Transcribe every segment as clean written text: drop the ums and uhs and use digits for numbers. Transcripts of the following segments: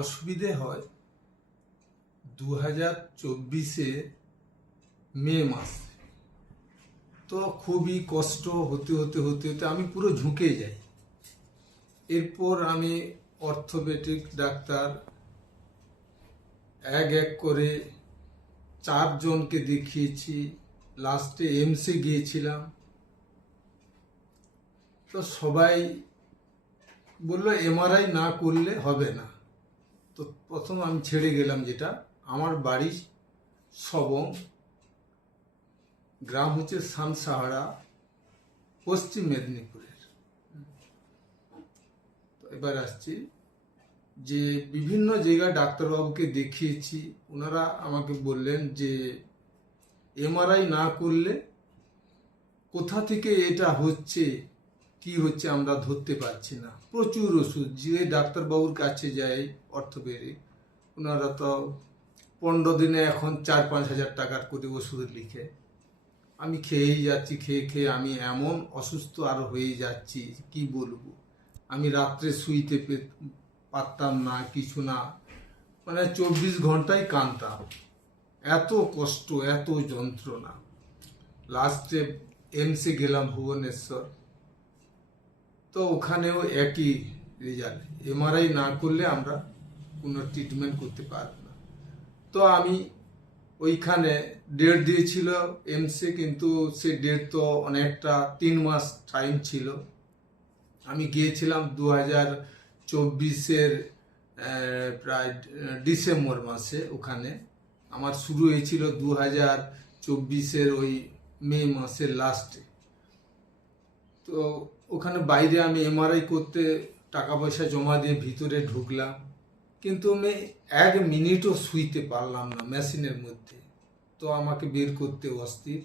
অসুবিধে হয় 2024 মে মাস। তো খুবই কষ্ট হতে হতে হতে হতে আমি পুরো ঝুঁকে যাই। এরপর আমি অর্থোপেডিক ডাক্তার এক এক করে 4 জনকে দেখিয়েছি, লাস্টে এমসে গিয়েছিলাম। তো সবাই বললো এমআরআই না করলে হবে না। তো প্রথম আমি ছেড়ে গেলাম, যেটা আমার বাড়ি সবং, গ্রাম হচ্ছে সানসাহারা, পশ্চিম মেদিনীপুরের। তো এবার আসছি যে বিভিন্ন জায়গায় ডাক্তারবাবুকে দেখিয়েছি, ওনারা আমাকে বললেন যে এমআরআই না করলে কোথা থেকে এটা হচ্ছে কি হচ্ছে আমরা ধরতে পারছি না। প্রচুর ওষুধ, যে ডাক্তারবাবুর কাছে যাই অর্থোপেডিক, ওনারা তো 15 দিনে এখন 4-5 হাজার টাকার করে ওষুধ লিখে। আমি খেয়েই যাচ্ছি, খেয়ে খেয়ে আমি এমন অসুস্থ আর হয়ে যাচ্ছি কি বলবো। আমি রাত্রে শুইতে পারতাম না, কিছু না, মানে 24 ঘন্টায় কাঁদতাম, এত কষ্ট এত যন্ত্রণা। লাস্টে এমসে গেলাম ভুবনেশ্বর, তো ওখানেও একই রেজাল্ট, এমআরআই না করলে আমরা কোনো ট্রিটমেন্ট করতে পারব না। তো আমি ওইখানে ডেট দিয়েছিল এমসে, কিন্তু সে ডেট তো অনেকটা 3 মাস টাইম ছিল। আমি গিয়েছিলাম 2024 প্রায় ডিসেম্বর মাসে। ওখানে আমার শুরু হয়েছিল 2024 ওই মে মাসের লাস্টে। তো ওখানে বাইরে আমি এমআরআই করতে টাকা পয়সা জমা দিয়ে ভিতরে ঢুকলাম, কিন্তু আমি 1 মিনিটও শুইতে পারলাম না মেশিনের মধ্যে। তো আমাকে বের করতে অস্থির।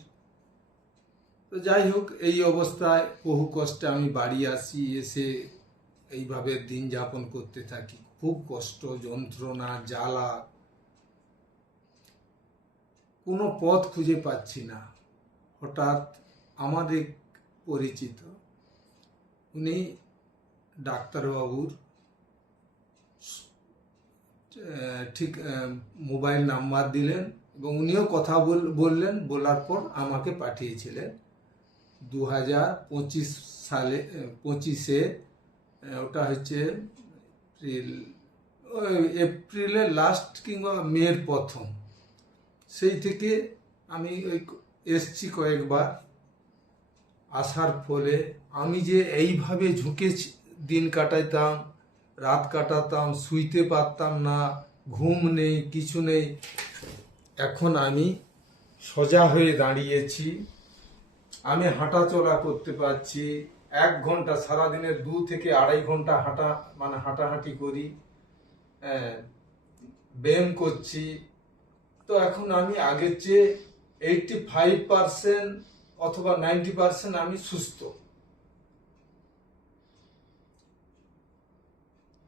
তো যাই হোক, এই অবস্থায় বহু কষ্টে আমি বাড়ি আসি, এসে এইভাবে দিন যাপন করতে থাকি। খুব কষ্ট, যন্ত্রণা, জ্বালা, কোনো পথ খুঁজে পাচ্ছি না। হঠাৎ আমাদের পরিচিত উনি ডাক্তারবাবুর ঠিক মোবাইল নাম্বার দিলেন এবং উনিও কথা বললেন, বলার পর আমাকে পাঠিয়েছিলেন 2025 সালে 25-এ, ওটা হচ্ছে এপ্রিলের লাস্ট কিংবা মের প্রথম। সেই থেকে আমি ওই এসছি কয়েকবার। আসার ফলে আমি যে এইভাবে ঝুঁকে দিন কাটাইতাম, রাত কাটাতাম, শুইতে পারতাম না, ঘুম নেই, কিছু নেই, এখন আমি সোজা হয়ে দাঁড়িয়েছি। আমি হাঁটা চলা করতে পারছি। 1 ঘন্টা, সারাদিনের 2 থেকে 2.5 ঘন্টা হাঁটাহাঁটি করি, ব্যায়াম করছি। তো এখন আমি আগের চেয়ে 85% অথবা 90% আমি সুস্থ।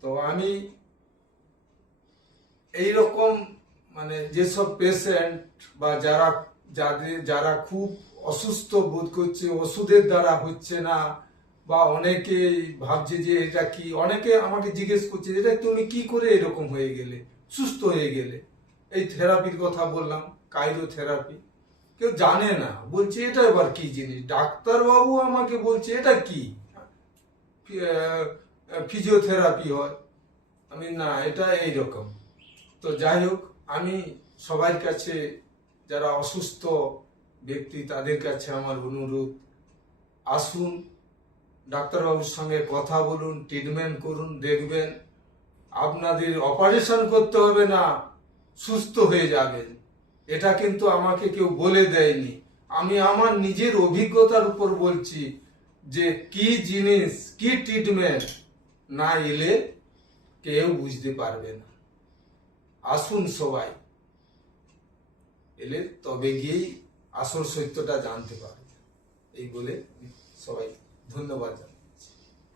তো আমি এইরকম যেসব পেশেন্ট বা যারা খুব অসুস্থ বোধ করছে, ওষুধের দ্বারা হচ্ছে না, বা অনেকে ভাবছে যে এটা কি, অনেকে আমাকে জিজ্ঞেস করছে এটা তুমি কি করে এরকম হয়ে গেলে, সুস্থ হয়ে গেলে। এই থেরাপির কথা বললাম, কাইরোথেরাপি। কেউ জানে না, বলছে এটা এবার কি জিনিস। ডাক্তারবাবু আমাকে বলছে এটা কি, ফিজিওথেরাপি হয়। আমি না, এটা এইরকম। তো যাই হোক, আমি সবার কাছে, যারা অসুস্থ ব্যক্তি তাদের কাছে আমার অনুরোধ, আসুন ডাক্তারবাবুর সঙ্গে কথা বলুন, ট্রিটমেন্ট করুন, দেখবেন আপনাদের অপারেশন করতে হবে না, সুস্থ হয়ে যাবেন। এটা কিন্তু আমাকে কেউ বলে দেয়নি, আমি আমার নিজের অভিজ্ঞতার উপর বলছি যে কি জিনিস, কি ট্রিটমেন্ট না এলে কেউ বুঝতে পারবে না। আসুন সবাই, এলে তবে গিয়েই আসল সত্যটা জানতে পারবে। এই বলে সবাই ধন্যবাদ জানাই।